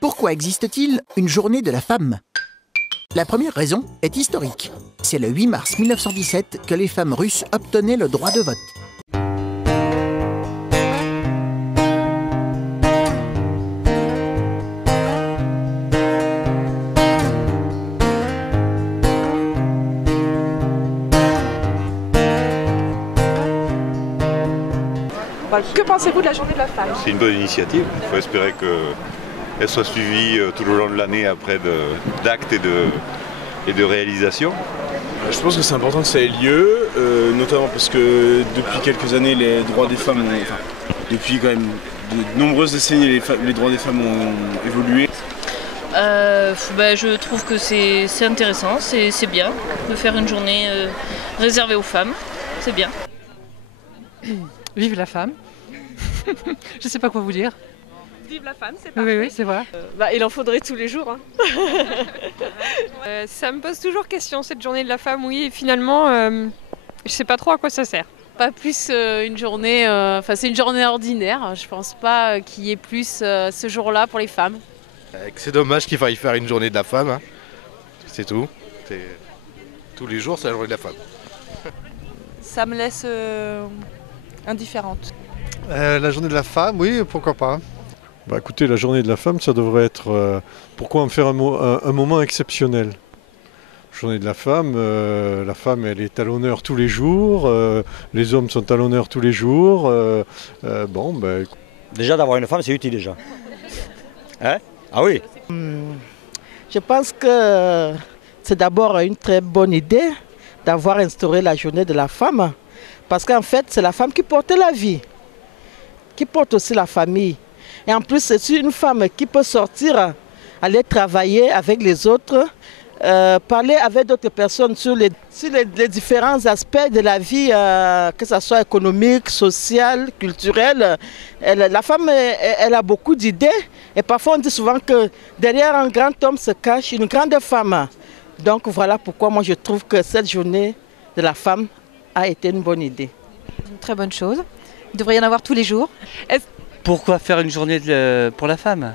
Pourquoi existe-t-il une journée de la femme? La première raison est historique. C'est le 8 mars 1917 que les femmes russes obtenaient le droit de vote. Que pensez-vous de la journée de la femme? C'est une bonne initiative. Il faut espérer qu'elle soit suivie tout au long de l'année après d'actes et de réalisations. Je pense que c'est important que ça ait lieu, notamment parce que depuis quelques années, les droits des femmes depuis quand même de nombreuses décennies, les droits des femmes ont évolué. Je trouve que c'est intéressant, c'est bien de faire une journée réservée aux femmes, c'est bien. Vive la femme. Je sais pas quoi vous dire. Vive la femme, c'est parfait. Oui, c'est vrai. Il en faudrait tous les jours. Ça me pose toujours question, cette journée de la femme, oui, et finalement, je sais pas trop à quoi ça sert. Pas plus une journée, c'est une journée ordinaire. Je pense pas qu'il y ait plus ce jour-là pour les femmes. C'est dommage qu'il faille faire une journée de la femme, hein. C'est tout. Tous les jours, c'est la journée de la femme. Ça me laisse indifférente. La journée de la femme, oui, pourquoi pas. Écoutez, la journée de la femme, ça devrait être... pourquoi en faire un moment exceptionnel? Journée de la femme, elle est à l'honneur tous les jours, les hommes sont à l'honneur tous les jours. Déjà, d'avoir une femme, c'est utile déjà. Hein? Ah oui. Je pense que c'est d'abord une très bonne idée d'avoir instauré la journée de la femme. Parce qu'en fait, c'est la femme qui porte la vie, qui porte aussi la famille. Et en plus, c'est une femme qui peut sortir, aller travailler avec les autres, parler avec d'autres personnes sur les différents aspects de la vie, que ce soit économique, social, culturel. La femme, elle a beaucoup d'idées. Et parfois, on dit souvent que derrière un grand homme se cache une grande femme. Donc voilà pourquoi moi je trouve que cette journée de la femme a été une bonne idée. Une très bonne chose. Il devrait y en avoir tous les jours. Pourquoi faire une journée pour la femme?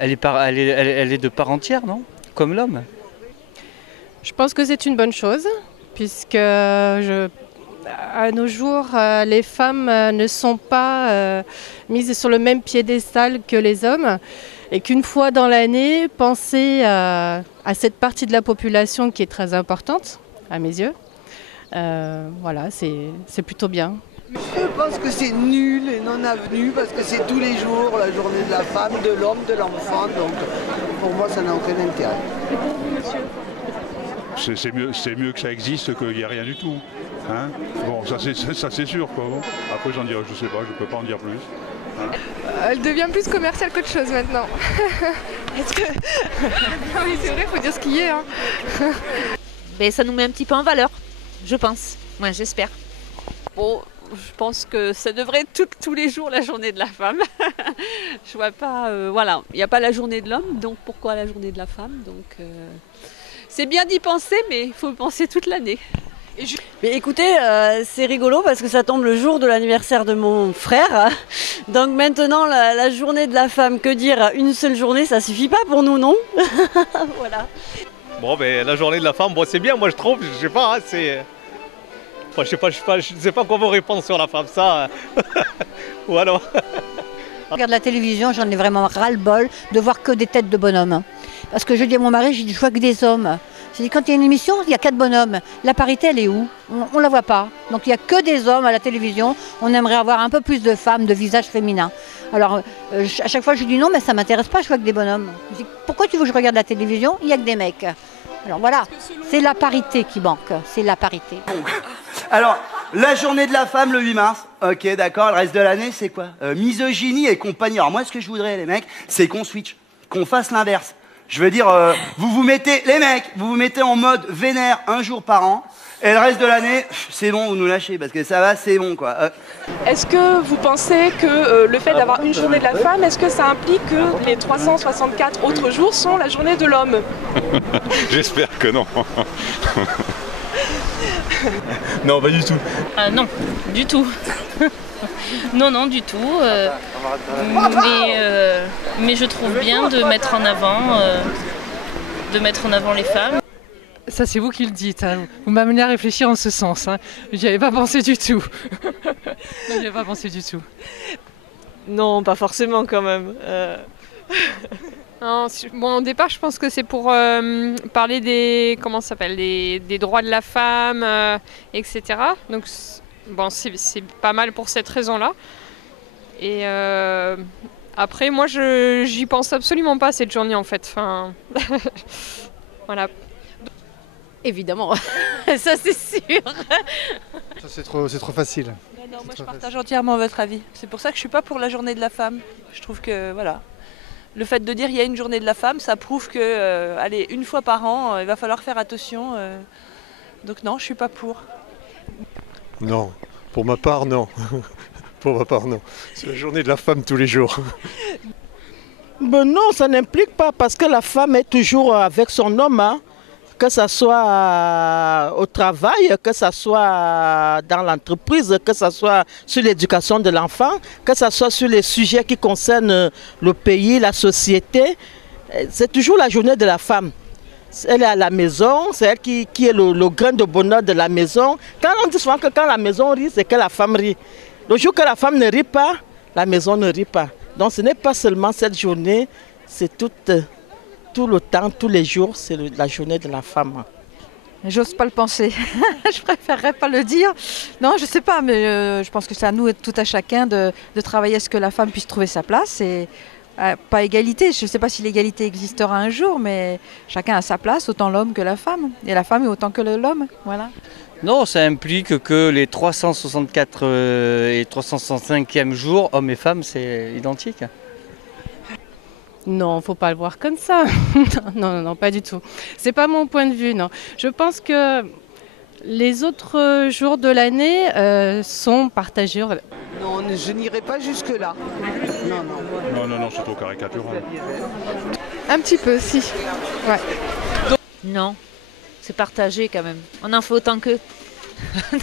Elle est de part entière, non? Comme l'homme. Je pense que c'est une bonne chose, puisque à nos jours, les femmes ne sont pas mises sur le même piédestal que les hommes, et qu'une fois dans l'année, penser à cette partie de la population qui est très importante, à mes yeux, voilà, c'est plutôt bien. Je pense que c'est nul et non avenu parce que c'est tous les jours la journée de la femme, de l'homme, de l'enfant, donc pour moi ça n'a aucun intérêt. C'est mieux que ça existe qu'il n'y a rien du tout. Hein, bon, ça c'est sûr, quoi. Après j'en dirais, je sais pas, je peux pas en dire plus. Hein. Elle devient plus commerciale qu'autre chose maintenant. Est-ce que... Non mais c'est vrai, il faut dire ce qu'il y a. Hein. Mais ça nous met un petit peu en valeur, je pense. Moi, j'espère. Bon, je pense que ça devrait être tous les jours la journée de la femme. Je vois pas, voilà, il n'y a pas la journée de l'homme, donc pourquoi la journée de la femme? Donc c'est bien d'y penser, mais il faut y penser toute l'année. Mais écoutez, c'est rigolo parce que ça tombe le jour de l'anniversaire de mon frère. Donc maintenant, la journée de la femme, que dire? Une seule journée, ça suffit pas pour nous, non? Voilà. Bon, la journée de la femme, c'est bien, moi je trouve, je sais pas, c'est... Enfin, je sais pas quoi vous répondre sur la femme, ça. Ou alors... Je regarde la télévision, j'en ai vraiment ras-le-bol de voir que des têtes de bonhommes. Parce que je dis à mon mari, je vois que des hommes. Je dis, quand il y a une émission, il n'y a 4 bonhommes. La parité, elle est où? On ne la voit pas. Donc il n'y a que des hommes à la télévision. On aimerait avoir un peu plus de femmes, de visages féminins. Alors à chaque fois, je lui dis non, mais ça ne m'intéresse pas, je vois que des bonhommes. Je dis, pourquoi tu veux que je regarde la télévision? Il n'y a que des mecs. Alors voilà, c'est la parité qui manque, c'est la parité. Alors, la journée de la femme le 8 mars, ok d'accord, le reste de l'année c'est quoi? Misogynie et compagnie. Alors moi ce que je voudrais les mecs, c'est qu'on switch, qu'on fasse l'inverse. Je veux dire, vous mettez, les mecs, vous vous mettez en mode vénère un jour par an, et le reste de l'année, c'est bon, vous nous lâchez, parce que ça va, c'est bon quoi. Est-ce que vous pensez que le fait d'avoir une journée de la femme, est-ce que ça implique que les 364 autres jours sont la journée de l'homme? J'espère que non. Non, pas du tout. Non, du tout. Non, non, du tout. Mais je trouve bien de mettre en avant les femmes. Ça, c'est vous qui le dites. Hein. Vous m'amenez à réfléchir en ce sens. Hein. J'y avais pas pensé du tout. Non, j'y avais pas pensé du tout. Non, pas forcément quand même. Non, bon, au départ, je pense que c'est pour parler des, comment ça s'appelle, des droits de la femme, etc. Donc, bon, c'est pas mal pour cette raison-là. Et après, moi, j'y pense absolument pas cette journée, en fait. Enfin, voilà. Évidemment, ça c'est sûr. Ça, c'est trop facile. Non, moi je partage entièrement votre avis. C'est pour ça que je suis pas pour la journée de la femme. Je trouve que voilà, le fait de dire il y a une journée de la femme, ça prouve que allez, une fois par an, il va falloir faire attention. Donc non, je suis pas pour. Non, pour ma part, non. Pour ma part, non. C'est la journée de la femme tous les jours. Ben non, ça n'implique pas parce que la femme est toujours avec son homme. Hein. Que ce soit au travail, que ce soit dans l'entreprise, que ce soit sur l'éducation de l'enfant, que ce soit sur les sujets qui concernent le pays, la société. C'est toujours la journée de la femme. Elle est à la maison, c'est elle qui est le grain de bonheur de la maison. Quand on dit souvent que quand la maison rit, c'est que la femme rit. Le jour que la femme ne rit pas, la maison ne rit pas. Donc ce n'est pas seulement cette journée, c'est tout le temps, tous les jours, c'est la journée de la femme. J'ose pas le penser. Je préférerais pas le dire. Non, je sais pas, mais je pense que c'est à nous, tout à chacun, de travailler à ce que la femme puisse trouver sa place. Et pas égalité. Je sais pas si l'égalité existera un jour, mais chacun a sa place, autant l'homme que la femme. Et la femme est autant que l'homme. Voilà. Non, ça implique que les 364 et 365e jours, hommes et femmes, c'est identique. Non, faut pas le voir comme ça. Non, pas du tout. C'est pas mon point de vue, non. Je pense que les autres jours de l'année sont partagés. Non, je n'irai pas jusque-là. Non, c'est trop caricatural. Un petit peu, si. Ouais. Non, c'est partagé quand même. On en fait autant qu'eux.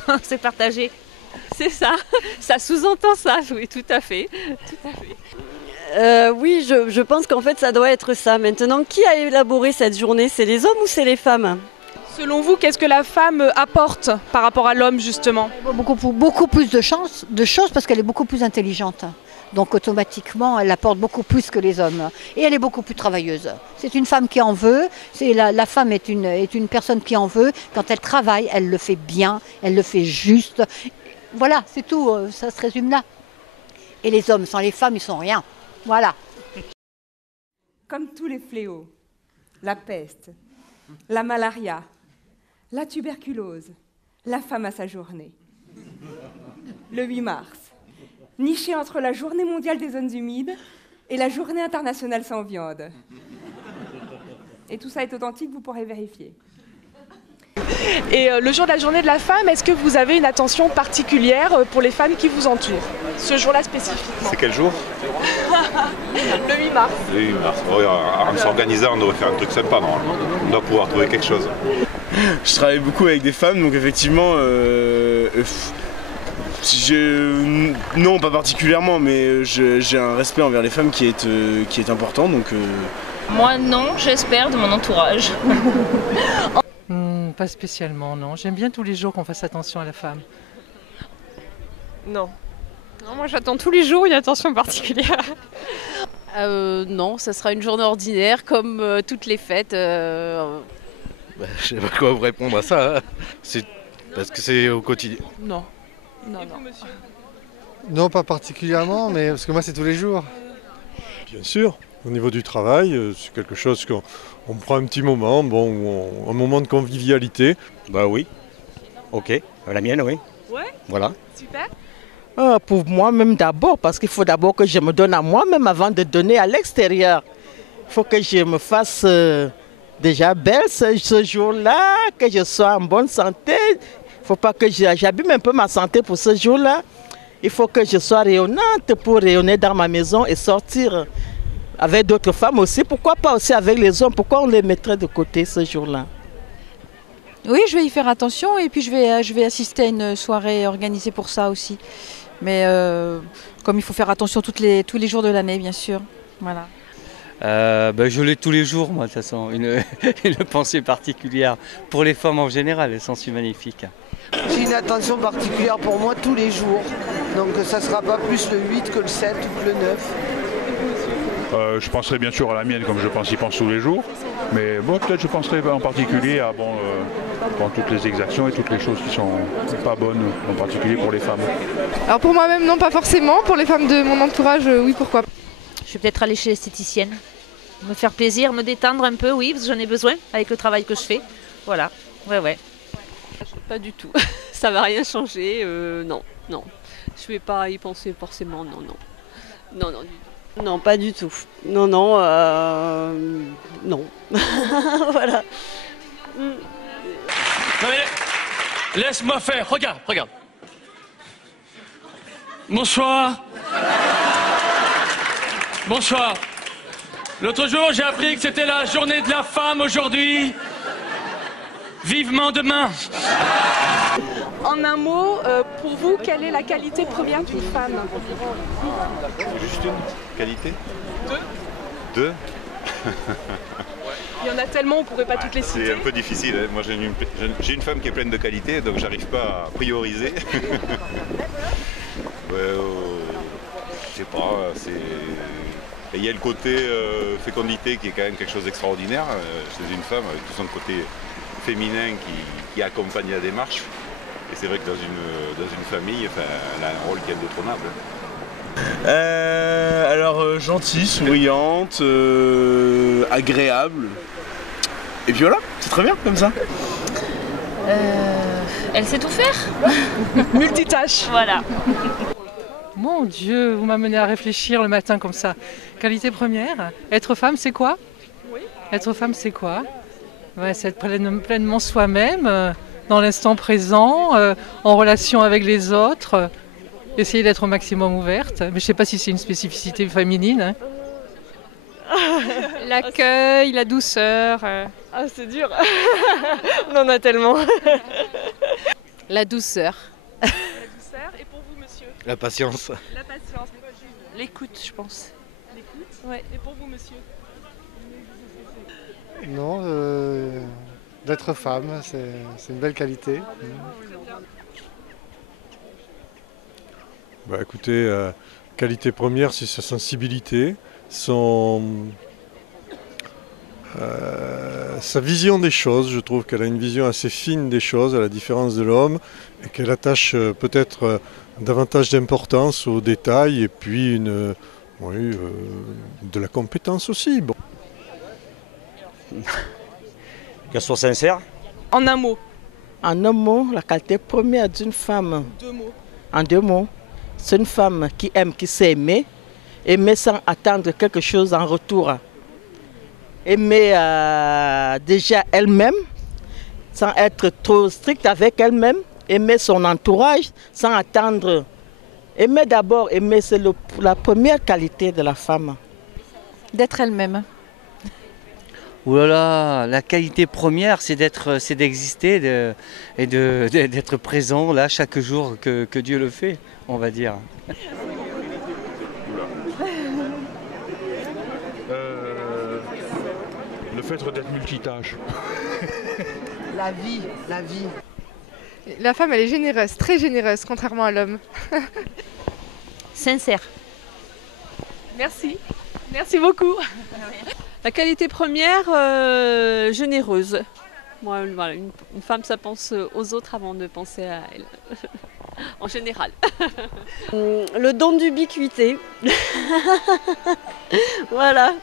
Non, c'est partagé. C'est ça, ça sous-entend ça, oui, tout à fait. Oui, je pense qu'en fait ça doit être ça. Maintenant, qui a élaboré cette journée? C'est les hommes ou c'est les femmes? Selon vous, qu'est-ce que la femme apporte par rapport à l'homme justement? Beaucoup plus de choses parce qu'elle est beaucoup plus intelligente. Donc automatiquement, elle apporte beaucoup plus que les hommes. Et elle est beaucoup plus travailleuse. C'est une femme qui en veut. La femme est une personne qui en veut. Quand elle travaille, elle le fait bien, elle le fait juste. Voilà, c'est tout, ça se résume là. Et les hommes, sans les femmes, ils sont rien. Voilà. Comme tous les fléaux, la peste, la malaria, la tuberculose, la femme a sa journée. Le 8 mars, niché entre la journée mondiale des zones humides et la journée internationale sans viande. Et tout ça est authentique, vous pourrez vérifier. Et le jour de la journée de la femme, est-ce que vous avez une attention particulière pour les femmes qui vous entourent? Ce jour-là spécifiquement. C'est quel jour? Le 8 mars. Le 8 mars. Oui, en s'organisant, on devrait faire un truc sympa normalement. On doit pouvoir trouver quelque chose. Je travaille beaucoup avec des femmes, donc effectivement, non pas particulièrement, mais j'ai un respect envers les femmes qui est important. Donc, Moi non, j'espère, de mon entourage. Pas spécialement, non. J'aime bien tous les jours qu'on fasse attention à la femme. Non. Non, moi j'attends tous les jours une attention particulière. Non, ça sera une journée ordinaire comme toutes les fêtes. Je sais pas quoi vous répondre à ça. Hein. C'est parce que c'est au quotidien. Non. Non, pas particulièrement, mais parce que moi c'est tous les jours. Bien sûr, au niveau du travail, c'est quelque chose qu'on prend un petit moment, un moment de convivialité. Bah oui, ok, la mienne oui. Ouais. Voilà. Super. Pour moi-même d'abord, parce qu'il faut d'abord que je me donne à moi-même avant de donner à l'extérieur. Il faut que je me fasse déjà belle ce jour-là, que je sois en bonne santé. Il ne faut pas que j'abîme un peu ma santé pour ce jour-là. Il faut que je sois rayonnante pour rayonner dans ma maison et sortir avec d'autres femmes aussi. Pourquoi pas aussi avec les hommes? Pourquoi on les mettrait de côté ce jour-là? Oui, je vais y faire attention et puis je vais assister à une soirée organisée pour ça aussi. Mais comme il faut faire attention tous les jours de l'année, bien sûr. Voilà. Je l'ai tous les jours, moi, de toute façon, une pensée particulière pour les femmes en général, elles sont si magnifiques. J'ai une attention particulière pour moi tous les jours. Donc ça ne sera pas plus le 8 que le 7 ou que le 9. Je penserai bien sûr à la mienne comme je pense y pense tous les jours. Mais bon, peut-être je penserai en particulier à toutes les exactions et toutes les choses qui sont pas bonnes, en particulier pour les femmes. Alors pour moi-même, non, pas forcément. Pour les femmes de mon entourage, oui, pourquoi pas. Je vais peut-être aller chez l'esthéticienne. Me faire plaisir, me détendre un peu, oui, parce que j'en ai besoin avec le travail que je fais. Voilà, ouais. Pas du tout. Ça va rien changer. Non. Je vais pas y penser forcément. Non. Non, pas du tout. Non. Non. Voilà. Non mais, laisse-moi faire. Regarde. Bonsoir. Bonsoir. L'autre jour, j'ai appris que c'était la journée de la femme aujourd'hui. Vivement demain. En un mot, pour vous, quelle est la qualité première d'une femme? Juste une qualité? Deux. Deux. Il y en a tellement, on ne pourrait pas toutes les citer. C'est un peu difficile. Hein. Moi, j'ai une femme qui est pleine de qualités, donc j'arrive pas à prioriser. Je sais pas, et il y a le côté fécondité qui est quand même quelque chose d'extraordinaire chez une femme, avec tout son côté féminin qui accompagne la démarche. Et c'est vrai que dans une famille, elle a un rôle qui est indétrônable. Alors gentille, souriante, agréable. Et puis voilà, c'est très bien comme ça. Elle sait tout faire. Multitâche. Voilà. Mon Dieu, vous m'amenez à réfléchir le matin comme ça. Qualité première, être femme, c'est quoi? Oui. Être femme, c'est quoi? C'est être pleinement soi-même, dans l'instant présent, en relation avec les autres, essayer d'être au maximum ouverte. Mais je ne sais pas si c'est une spécificité féminine. Hein. L'accueil, la douceur. Ah, c'est dur. On en a tellement. La douceur. La douceur. Et pour vous, monsieur? La patience. La patience. L'écoute, je pense. L'écoute? Ouais. Et pour vous, monsieur? Non, d'être femme, c'est une belle qualité. Écoutez, qualité première, c'est sa sensibilité, sa vision des choses. Je trouve qu'elle a une vision assez fine des choses, à la différence de l'homme, et qu'elle attache peut-être davantage d'importance aux détails, et puis de la compétence aussi. Bon. Qu'elle soit sincère. En un mot. En un mot, la qualité première d'une femme. 2 mots. En 2 mots, c'est une femme qui aime, qui sait aimer sans attendre quelque chose en retour. Aimer déjà elle-même, sans être trop stricte avec elle-même, aimer son entourage sans attendre. Aimer d'abord, c'est la première qualité de la femme. D'être elle-même. Ouh là là, la qualité première, c'est d'exister et d'être présent là chaque jour que Dieu le fait, on va dire. Le fait d'être multitâche. La vie. La femme, elle est généreuse, très généreuse, contrairement à l'homme. Sincère. Merci. Merci beaucoup. La qualité première, généreuse. Moi, voilà, une femme, ça pense aux autres avant de penser à elle. En général. Le don d'ubiquité. Voilà.